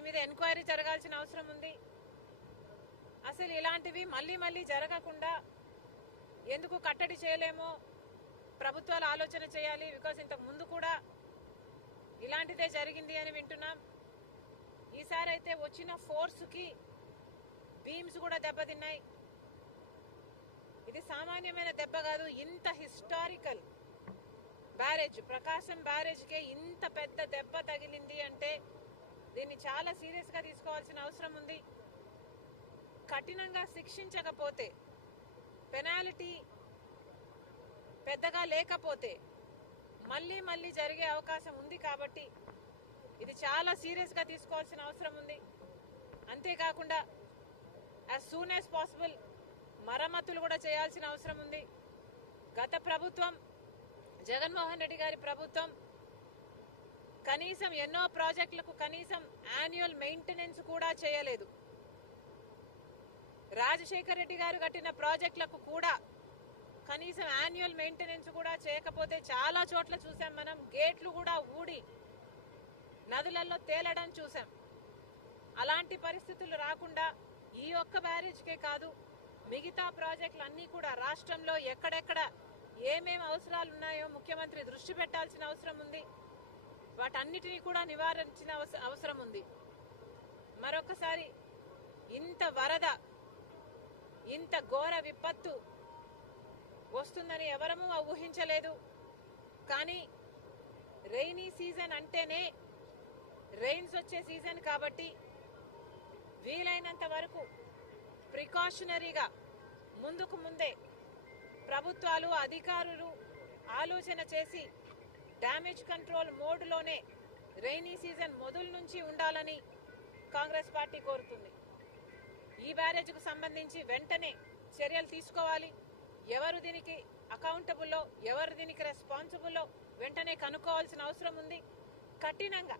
దీని మీద ఎంక్వైరీ జరగాల్సిన అవసరం ఉంది. అసలు ఇలాంటివి మళ్ళీ మళ్ళీ జరగకుండా ఎందుకు కట్టడి చేయలేమో ప్రభుత్వాలు ఆలోచన చేయాలి. బికాస్ ఇంతకు ముందు కూడా ఇలాంటిదే జరిగింది అని వింటున్నాం. ఈసారి అయితే వచ్చిన ఫోర్స్కి బీమ్స్ కూడా దెబ్బతిన్నాయి. ఇది సామాన్యమైన దెబ్బ కాదు. ఇంత హిస్టారికల్ బ్యారేజ్, ప్రకాశం బ్యారేజ్కే ఇంత పెద్ద దెబ్బ తగిలింది అంటే దీన్ని చాలా సీరియస్ గా తీసుకోవాల్సిన అవసరం ఉంది. కఠినంగా శిక్షించకపోతే, పెనాల్టీ పెద్దగా లేకపోతే మళ్ళీ మళ్ళీ జరిగే అవకాశం ఉంది. కాబట్టి ఇది చాలా సీరియస్ గా తీసుకోవాల్సిన అవసరం ఉంది. అంతేకాకుండా యాజ్ సూన్ యాజ్ పాసిబుల్ మరమ్మతులు కూడా చేయాల్సిన అవసరం ఉంది. గత ప్రభుత్వం, జగన్మోహన్ రెడ్డి గారి ప్రభుత్వం కనీసం ఎన్నో ప్రాజెక్టులకు కనీసం యాన్యువల్ మెయింటెనెన్స్ కూడా చేయలేదు. రాజశేఖర్ రెడ్డి గారు కట్టిన ప్రాజెక్టులకు కూడా కనీసం యాన్యువల్ మెయింటెనెన్స్ కూడా చేయకపోతే చాలా చోట్ల చూసాం మనం. గేట్లు కూడా ఊడి నదులలో తేలడం చూసాం. అలాంటి పరిస్థితులు రాకుండా ఈ ఒక్క బ్యారేజ్కే కాదు, మిగతా ప్రాజెక్టులు అన్నీ కూడా రాష్ట్రంలో ఎక్కడెక్కడ ఏమేం అవసరాలు ఉన్నాయో ముఖ్యమంత్రి దృష్టి పెట్టాల్సిన అవసరం ఉంది. వాటన్నిటినీ కూడా నివారించిన అవసరం ఉంది. మరొకసారి ఇంత వరద, ఇంత ఘోర విపత్తు వస్తుందని ఎవరమూ ఊహించలేదు. కానీ రెయినీ సీజన్ అంటేనే రెయిన్స్ వచ్చే సీజన్ కాబట్టి వీలైనంత వరకు ప్రికాషనరీగా ముందుకు ముందే ప్రభుత్వాలు, అధికారులు ఆలోచన చేసి డ్యామేజ్ కంట్రోల్ మోడ్లోనే రెయినీ సీజన్ మొదలు నుంచి ఉండాలని కాంగ్రెస్ పార్టీ కోరుతుంది. ఈ బ్యారేజ్కు సంబంధించి వెంటనే చర్యలు తీసుకోవాలి. ఎవరు దీనికి అకౌంటబుల్లో, ఎవరు దీనికి రెస్పాన్సిబుల్లో వెంటనే కనుక్కోవాల్సిన అవసరం ఉంది. కఠినంగా